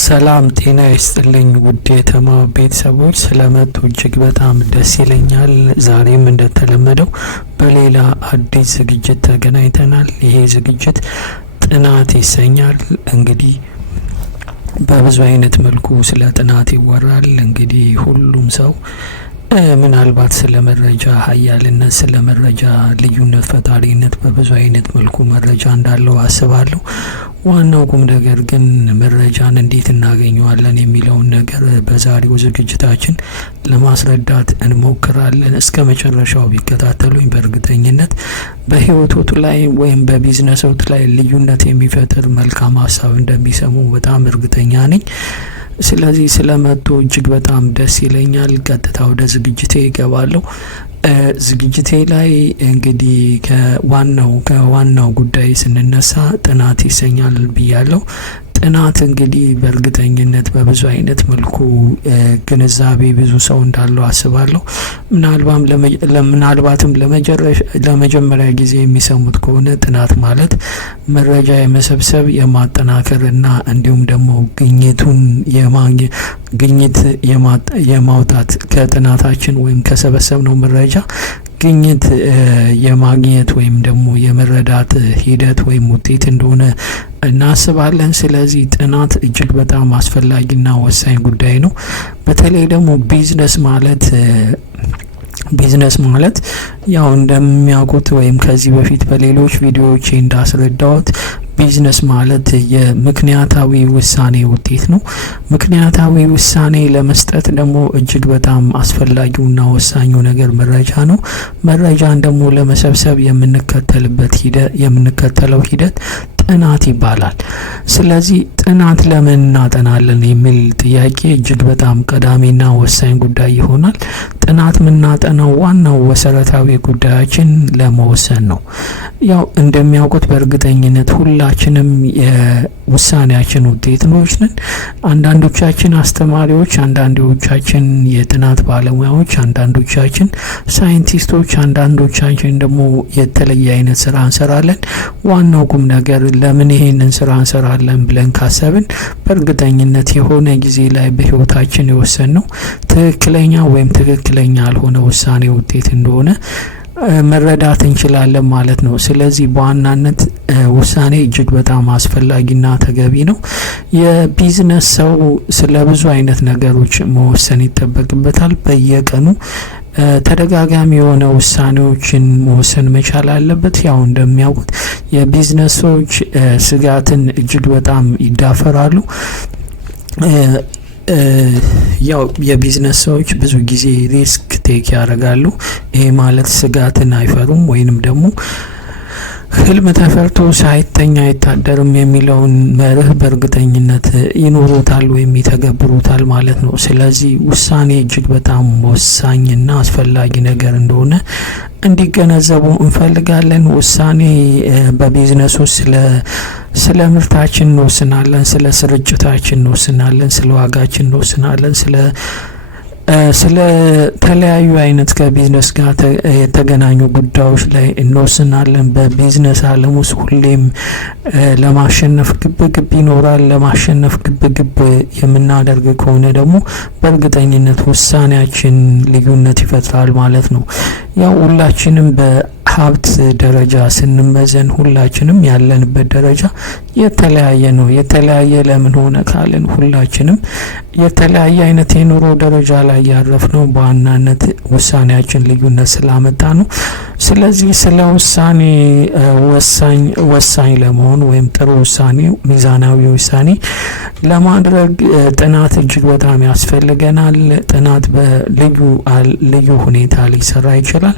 ሰላም ጤና ይስጥልኝ ውድ የተማ ቤተሰቦች ስለመጡ እጅግ በጣም ደስ ይለኛል። ዛሬም እንደተለመደው በሌላ አዲስ ዝግጅት ተገናኝተናል። ይሄ ዝግጅት ጥናት ይሰኛል። እንግዲህ በብዙ አይነት መልኩ ስለ ጥናት ይወራል። እንግዲህ ሁሉም ሰው ምናልባት ስለ መረጃ ሀያልነት፣ ስለ መረጃ ልዩነት ፈጣሪነት በብዙ አይነት መልኩ መረጃ እንዳለው አስባለሁ። ዋናው ቁም ነገር ግን መረጃን እንዴት እናገኘዋለን የሚለውን ነገር በዛሬው ዝግጅታችን ለማስረዳት እንሞክራለን። እስከ መጨረሻው ቢከታተሉኝ በእርግጠኝነት በህይወቶት ላይ ወይም በቢዝነሶት ላይ ልዩነት የሚፈጥር መልካም ሀሳብ እንደሚሰሙ በጣም እርግጠኛ ነኝ። ስለዚህ ስለመጡ እጅግ በጣም ደስ ይለኛል። ቀጥታ ወደ ዝግጅቴ ይገባለሁ። ዝግጅቴ ላይ እንግዲህ ከዋናው ጉዳይ ስንነሳ ጥናት ይሰኛል ብያለሁ። ጥናት እንግዲህ በእርግጠኝነት በብዙ አይነት መልኩ ግንዛቤ ብዙ ሰው እንዳለው አስባለሁ። ምናልባትም ለመጀመሪያ ጊዜ የሚሰሙት ከሆነ ጥናት ማለት መረጃ የመሰብሰብ የማጠናከር እና እንዲሁም ደግሞ ግኝት የማውጣት ከጥናታችን ወይም ከሰበሰብነው መረጃ ግኝት የማግኘት ወይም ደግሞ የመረዳት ሂደት ወይም ውጤት እንደሆነ እናስባለን። ስለዚህ ጥናት እጅግ በጣም አስፈላጊና ወሳኝ ጉዳይ ነው። በተለይ ደግሞ ቢዝነስ ማለት ያው እንደሚያውቁት ወይም ከዚህ በፊት በሌሎች ቪዲዮዎች እንዳስረዳሁት ቢዝነስ ማለት የምክንያታዊ ውሳኔ ውጤት ነው። ምክንያታዊ ውሳኔ ለመስጠት ደግሞ እጅግ በጣም አስፈላጊውና ወሳኙ ነገር መረጃ ነው። መረጃን ደግሞ ለመሰብሰብ የምንከተለው ሂደት ጥናት ይባላል። ስለዚህ ጥናት ለምን እናጠናለን የሚል ጥያቄ እጅግ በጣም ቀዳሚና ወሳኝ ጉዳይ ይሆናል። ጥናት የምናጠናው ዋናው መሰረታዊ ጉዳያችን ለመወሰን ነው። ያው እንደሚያውቁት በእርግጠኝነት ሁላችንም የውሳኔያችን ውጤቶች ነን። አንዳንዶቻችን አስተማሪዎች፣ አንዳንዶቻችን የጥናት ባለሙያዎች፣ አንዳንዶቻችን ሳይንቲስቶች፣ አንዳንዶቻችን ደግሞ የተለየ አይነት ስራ እንሰራለን። ዋናው ቁም ነገር ለምን ይሄንን ስራ እንሰራለን ብለን ካሰብን በእርግጠኝነት የሆነ ጊዜ ላይ በህይወታችን የወሰንነው ትክክለኛ ወይም ትክክለኛ ያልሆነ ውሳኔ ውጤት እንደሆነ መረዳት እንችላለን ማለት ነው። ስለዚህ በዋናነት ውሳኔ እጅግ በጣም አስፈላጊና ተገቢ ነው። የቢዝነስ ሰው ስለ ብዙ አይነት ነገሮች መወሰን ይጠበቅበታል። በየቀኑ ተደጋጋሚ የሆነ ውሳኔዎችን መወሰን መቻል አለበት። ያው እንደሚያውቁት የቢዝነስ ሰዎች ስጋትን እጅግ በጣም ይዳፈራሉ። ያው የቢዝነስ ሰዎች ብዙ ጊዜ ሪስክ ቴክ ያደርጋሉ። ይሄ ማለት ስጋትን አይፈሩም ወይንም ደግሞ ህልም ተፈርቶ ሳይተኛ አይታደርም የሚለውን መርህ በእርግጠኝነት ይኖሩታል ወይም ይተገብሩታል ማለት ነው። ስለዚህ ውሳኔ እጅግ በጣም ወሳኝና አስፈላጊ ነገር እንደሆነ እንዲገነዘቡ እንፈልጋለን። ውሳኔ በቢዝነስ ውስጥ ስለ ምርታችን እንወስናለን፣ ስለ ስርጭታችን እንወስናለን፣ ስለ ዋጋችን እንወስናለን፣ ስለ ተለያዩ አይነት ከቢዝነስ ጋር የተገናኙ ጉዳዮች ላይ እንወስናለን። በቢዝነስ ዓለም ውስጥ ሁሌም ለማሸነፍ ግብ ይኖራል። ለማሸነፍ ግብ የምናደርግ ከሆነ ደግሞ በእርግጠኝነት ውሳኔያችን ልዩነት ይፈጥራል ማለት ነው። ያው ሁላችንም በሀብት ደረጃ ስንመዘን ሁላችንም ያለንበት ደረጃ የተለያየ ነው። የተለያየ ለምን ሆነ ካልን ሁላችንም የተለያየ አይነት የኑሮ ደረጃ ላይ ያረፍነው በዋናነት ውሳኔያችን ልዩነት ስላመጣ ነው። ስለዚህ ስለ ውሳኔ ወሳኝ ለመሆን ወይም ጥሩ ውሳኔ፣ ሚዛናዊ ውሳኔ ለማድረግ ጥናት እጅግ በጣም ያስፈልገናል። ጥናት በልዩ ሁኔታ ሊሰራ ይችላል።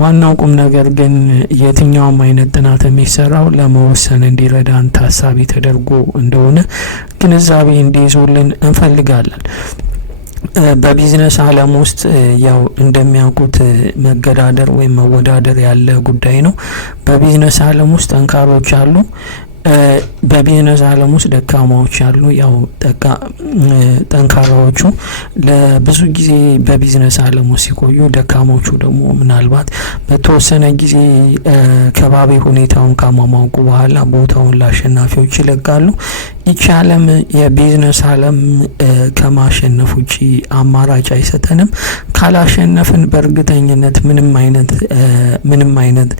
ዋናው ቁም ነገር ግን የትኛውም አይነት ጥናት የሚሰራው ለመወሰን እንዲረዳን ታሳቢ ተደርጎ እንደሆነ ግንዛቤ እንዲይዙልን እንፈልጋለን። በቢዝነስ ዓለም ውስጥ ያው እንደሚያውቁት መገዳደር ወይም መወዳደር ያለ ጉዳይ ነው። በቢዝነስ ዓለም ውስጥ ጠንካሮች አሉ፣ በቢዝነስ ዓለም ውስጥ ደካማዎች አሉ። ያው ጠንካራዎቹ ለብዙ ጊዜ በቢዝነስ ዓለም ውስጥ ሲቆዩ፣ ደካማዎቹ ደግሞ ምናልባት በተወሰነ ጊዜ ከባቢ ሁኔታውን ካሟሟቁ በኋላ ቦታውን ለአሸናፊዎች ይለቃሉ። ይቺ ዓለም የቢዝነስ ዓለም ከማሸነፍ ውጪ አማራጭ አይሰጠንም። ካላሸነፍን በእርግጠኝነት ምንም አይነት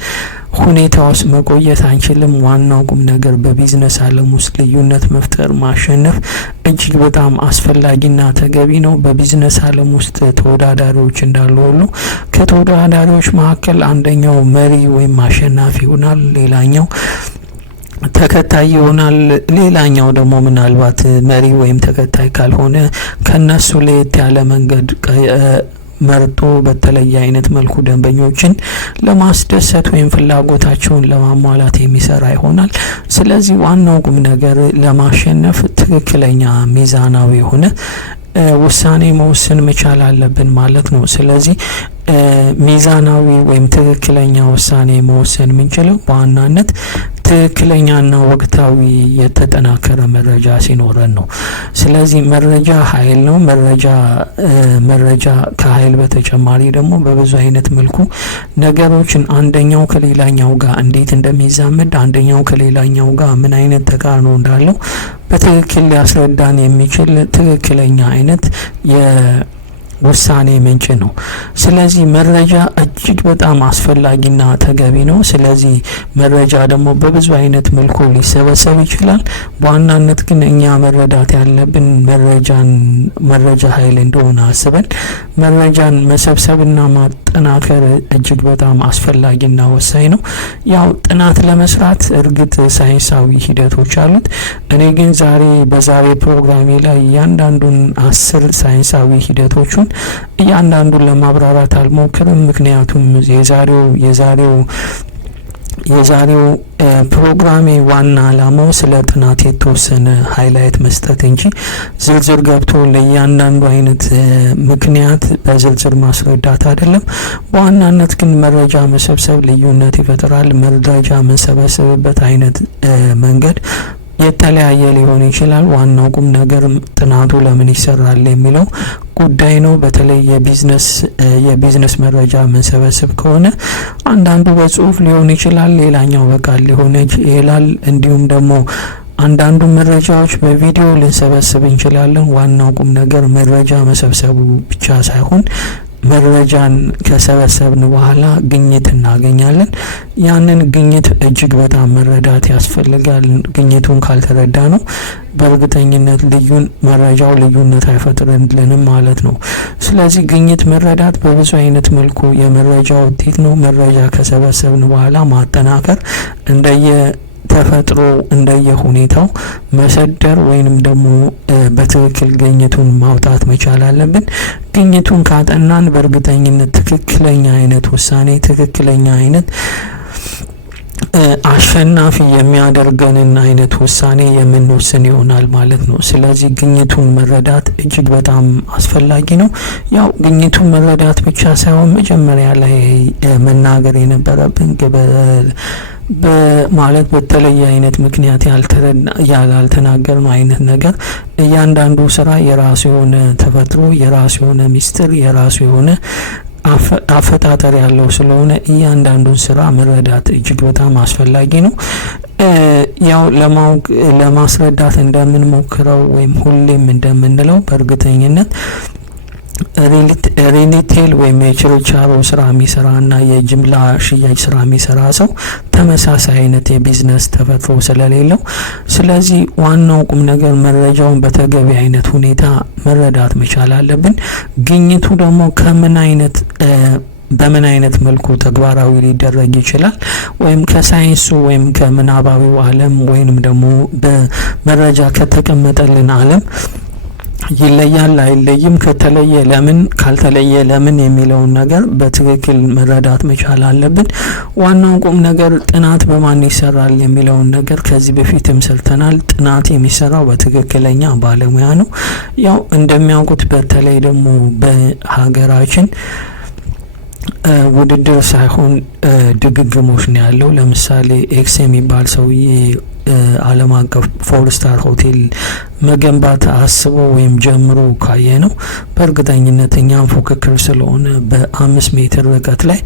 ሁኔታ ውስጥ መቆየት አንችልም። ዋናው ቁም ነገር በቢዝነስ ዓለም ውስጥ ልዩነት መፍጠር፣ ማሸነፍ እጅግ በጣም አስፈላጊና ተገቢ ነው። በቢዝነስ ዓለም ውስጥ ተወዳዳሪዎች እንዳሉ ሁሉ ከተወዳዳሪዎች መካከል አንደኛው መሪ ወይም አሸናፊ ይሆናል፣ ሌላኛው ተከታይ ይሆናል። ሌላኛው ደግሞ ምናልባት መሪ ወይም ተከታይ ካልሆነ ከነሱ ለየት ያለ መንገድ መርጦ በተለየ አይነት መልኩ ደንበኞችን ለማስደሰት ወይም ፍላጎታቸውን ለማሟላት የሚሰራ ይሆናል። ስለዚህ ዋናው ቁም ነገር ለማሸነፍ ትክክለኛ ሚዛናዊ የሆነ ውሳኔ መወሰን መቻል አለብን ማለት ነው። ስለዚህ ሚዛናዊ ወይም ትክክለኛ ውሳኔ መወሰን የምንችለው በዋናነት ትክክለኛና ወቅታዊ የተጠናከረ መረጃ ሲኖረን ነው። ስለዚህ መረጃ ኃይል ነው። መረጃ ከኃይል በተጨማሪ ደግሞ በብዙ አይነት መልኩ ነገሮችን አንደኛው ከሌላኛው ጋር እንዴት እንደሚዛመድ፣ አንደኛው ከሌላኛው ጋር ምን አይነት ተቃርኖ እንዳለው በትክክል ሊያስረዳን የሚችል ትክክለኛ አይነት ውሳኔ ምንጭ ነው። ስለዚህ መረጃ እጅግ በጣም አስፈላጊና ተገቢ ነው። ስለዚህ መረጃ ደግሞ በብዙ አይነት መልኩ ሊሰበሰብ ይችላል። በዋናነት ግን እኛ መረዳት ያለብን መረጃ ኃይል እንደሆነ አስበን መረጃን መሰብሰብና ማጠናከር እጅግ በጣም አስፈላጊና ወሳኝ ነው። ያው ጥናት ለመስራት እርግጥ ሳይንሳዊ ሂደቶች አሉት። እኔ ግን በዛሬ ፕሮግራሜ ላይ እያንዳንዱን 10 ሳይንሳዊ ሂደቶቹን እያንዳንዱን ለማብራራት አልሞክርም። ምክንያቱም የዛሬው ፕሮግራሜ ዋና ዓላማው ስለ ጥናት የተወሰነ ሃይላይት መስጠት እንጂ ዝርዝር ገብቶ ለእያንዳንዱ አይነት ምክንያት በዝርዝር ማስረዳት አይደለም። በዋናነት ግን መረጃ መሰብሰብ ልዩነት ይፈጥራል። መረጃ የምንሰበስብበት አይነት መንገድ የተለያየ ሊሆን ይችላል። ዋናው ቁም ነገር ጥናቱ ለምን ይሰራል የሚለው ጉዳይ ነው። በተለይ የቢዝነስ መረጃ የምንሰበስብ ከሆነ አንዳንዱ በጽሁፍ ሊሆን ይችላል፣ ሌላኛው በቃል ሊሆን ይችላል። እንዲሁም ደግሞ አንዳንዱ መረጃዎች በቪዲዮ ልንሰበስብ እንችላለን። ዋናው ቁም ነገር መረጃ መሰብሰቡ ብቻ ሳይሆን መረጃን ከሰበሰብን በኋላ ግኝት እናገኛለን። ያንን ግኝት እጅግ በጣም መረዳት ያስፈልጋል። ግኝቱን ካልተረዳ ነው በእርግጠኝነት መረጃው ልዩነት አይፈጥርልንም ማለት ነው። ስለዚህ ግኝት መረዳት በብዙ አይነት መልኩ የመረጃ ውጤት ነው። መረጃ ከሰበሰብን በኋላ ማጠናከር ተፈጥሮ እንደየሁኔታው መሰደር ወይንም ደግሞ በትክክል ግኝቱን ማውጣት መቻል አለብን። ግኝቱን ካጠናን በእርግጠኝነት ትክክለኛ አይነት ውሳኔ፣ ትክክለኛ አይነት አሸናፊ የሚያደርገንን አይነት ውሳኔ የምንወስን ይሆናል ማለት ነው። ስለዚህ ግኝቱን መረዳት እጅግ በጣም አስፈላጊ ነው። ያው ግኝቱን መረዳት ብቻ ሳይሆን መጀመሪያ ላይ መናገር የነበረብን ማለት በተለየ አይነት ምክንያት ያልተናገርነው አይነት ነገር እያንዳንዱ ስራ የራሱ የሆነ ተፈጥሮ፣ የራሱ የሆነ ሚስጥር፣ የራሱ የሆነ አፈጣጠር ያለው ስለሆነ እያንዳንዱን ስራ መረዳት እጅግ በጣም አስፈላጊ ነው። ያው ለማስረዳት እንደምንሞክረው ወይም ሁሌም እንደምንለው በእርግጠኝነት ሪቴል ወይም የችርቻሮ ስራ የሚሰራና የጅምላ ሽያጭ ስራ የሚሰራ ሰው ተመሳሳይ አይነት የቢዝነስ ተፈጥሮ ስለሌለው፣ ስለዚህ ዋናው ቁም ነገር መረጃውን በተገቢ አይነት ሁኔታ መረዳት መቻል አለብን። ግኝቱ ደግሞ በምን አይነት መልኩ ተግባራዊ ሊደረግ ይችላል ወይም ከሳይንሱ ወይም ከምናባዊው ዓለም ወይንም ደግሞ በመረጃ ከተቀመጠልን ዓለም ይለያል አይለይም፣ ከተለየ ለምን፣ ካልተለየ ለምን የሚለውን ነገር በትክክል መረዳት መቻል አለብን። ዋናው ቁም ነገር ጥናት በማን ይሰራል የሚለውን ነገር ከዚህ በፊትም ሰርተናል። ጥናት የሚሰራው በትክክለኛ ባለሙያ ነው። ያው እንደሚያውቁት በተለይ ደግሞ በሀገራችን ውድድር ሳይሆን ድግግሞሽ ነው ያለው። ለምሳሌ ኤክስ የሚባል ሰውዬ ዓለም አቀፍ 4 ስታር ሆቴል መገንባት አስቦ ወይም ጀምሮ ካየ ነው በእርግጠኝነት እኛም ፉክክር ስለሆነ በ5 ሜትር ርቀት ላይ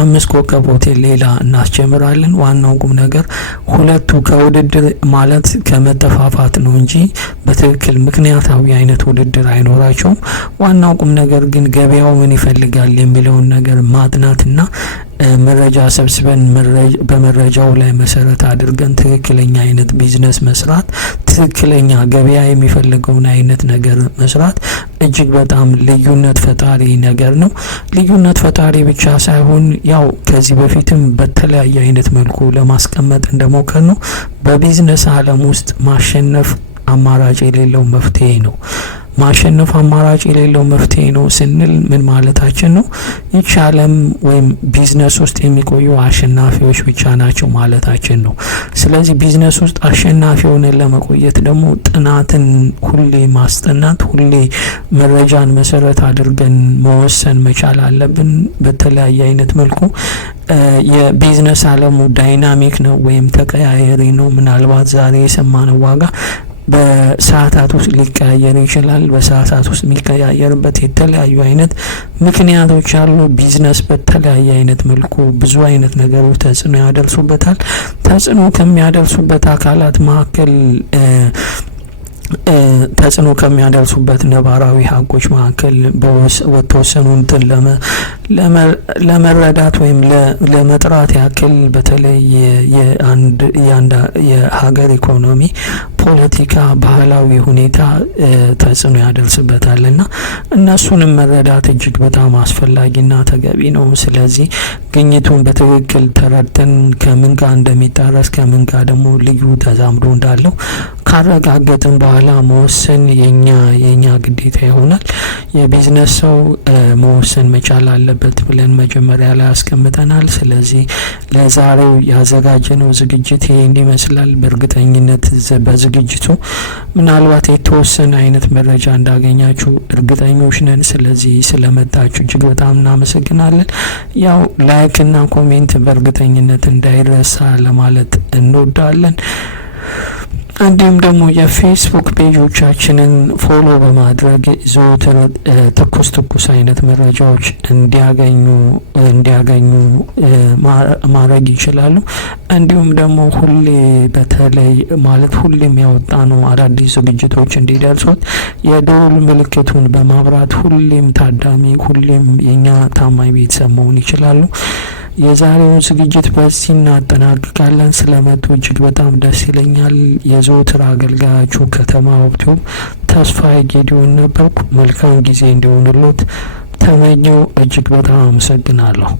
5 ኮከብ ሆቴል ሌላ እናስጀምራለን። ዋናው ቁም ነገር ሁለቱ ከውድድር ማለት ከመጠፋፋት ነው እንጂ በትክክል ምክንያታዊ አይነት ውድድር አይኖራቸውም። ዋናው ቁም ነገር ግን ገበያው ምን ይፈልጋል የሚለውን ነገር ማጥናትና መረጃ ሰብስበን በመረጃው ላይ መሰረት አድርገን ትክክለኛ አይነት ቢዝነስ መስራት፣ ትክክለኛ ገበያ የሚፈልገውን አይነት ነገር መስራት እጅግ በጣም ልዩነት ፈጣሪ ነገር ነው። ልዩነት ፈጣሪ ብቻ ሳይሆን ያው ከዚህ በፊትም በተለያየ አይነት መልኩ ለማስቀመጥ እንደሞከር ነው በቢዝነስ ዓለም ውስጥ ማሸነፍ አማራጭ የሌለው መፍትሄ ነው። ማሸነፍ አማራጭ የሌለው መፍትሄ ነው ስንል ምን ማለታችን ነው? ይህች ዓለም ወይም ቢዝነስ ውስጥ የሚቆዩ አሸናፊዎች ብቻ ናቸው ማለታችን ነው። ስለዚህ ቢዝነስ ውስጥ አሸናፊ ሆነን ለመቆየት ደግሞ ጥናትን ሁሌ ማስጠናት፣ ሁሌ መረጃን መሰረት አድርገን መወሰን መቻል አለብን። በተለያየ አይነት መልኩ የቢዝነስ ዓለሙ ዳይናሚክ ነው ወይም ተቀያየሪ ነው። ምናልባት ዛሬ የሰማነው ዋጋ በሰዓታት ውስጥ ሊቀያየር ይችላል። በሰዓታት ውስጥ የሚቀያየርበት የተለያዩ አይነት ምክንያቶች አሉ። ቢዝነስ በተለያየ አይነት መልኩ ብዙ አይነት ነገሮች ተጽዕኖ ያደርሱበታል። ተጽዕኖ ከሚያደርሱበት አካላት መካከል ተጽዕኖ ከሚያደርሱበት ነባራዊ ሀቆች መካከል በተወሰኑ እንትን ለመረዳት ወይም ለመጥራት ያክል በተለይ የሀገር ኢኮኖሚ፣ ፖለቲካ፣ ባህላዊ ሁኔታ ተጽዕኖ ያደርስበታል እና እነሱንም መረዳት እጅግ በጣም አስፈላጊና ተገቢ ነው። ስለዚህ ግኝቱን በትክክል ተረድተን ከምን ጋር እንደሚጣረስ ከምን ጋር ደግሞ ልዩ ተዛምዶ እንዳለው ካረጋገጥን በኋላ መወሰን የኛ ግዴታ ይሆናል። የቢዝነስ ሰው መወሰን መቻል አለበት ብለን መጀመሪያ ላይ አስቀምጠናል። ስለዚህ ለዛሬው ያዘጋጀነው ዝግጅት ይሄን ይመስላል። በእርግጠኝነት በዝግጅቱ ምናልባት የተወሰነ አይነት መረጃ እንዳገኛችሁ እርግጠኞች ነን። ስለዚህ ስለመጣችሁ እጅግ በጣም እናመሰግናለን። ያው ላይክ እና ኮሜንት በእርግጠኝነት እንዳይረሳ ለማለት እንወዳለን። እንዲሁም ደግሞ የፌስቡክ ፔጆቻችንን ፎሎ በማድረግ ዘወትር ትኩስ አይነት መረጃዎች እንዲያገኙ ማድረግ ይችላሉ። እንዲሁም ደግሞ ሁሌ በተለይ ማለት ሁሌም ያወጣነው አዳዲስ ዝግጅቶች እንዲደርሱት የደወል ምልክቱን በማብራት ሁሌም ታዳሚ፣ ሁሌም የኛ ታማኝ ቤተሰብ መሆን ይችላሉ። የዛሬውን ዝግጅት በዚህ እናጠናቅቃለን። ስለመጡ እጅግ በጣም ደስ ይለኛል። የዘወትር አገልጋያችሁ ከተማ ወብቱ ተስፋዬ ጌዲዮን ነበርኩ። መልካም ጊዜ እንዲሆንሎት ተመኘው። እጅግ በጣም አመሰግናለሁ።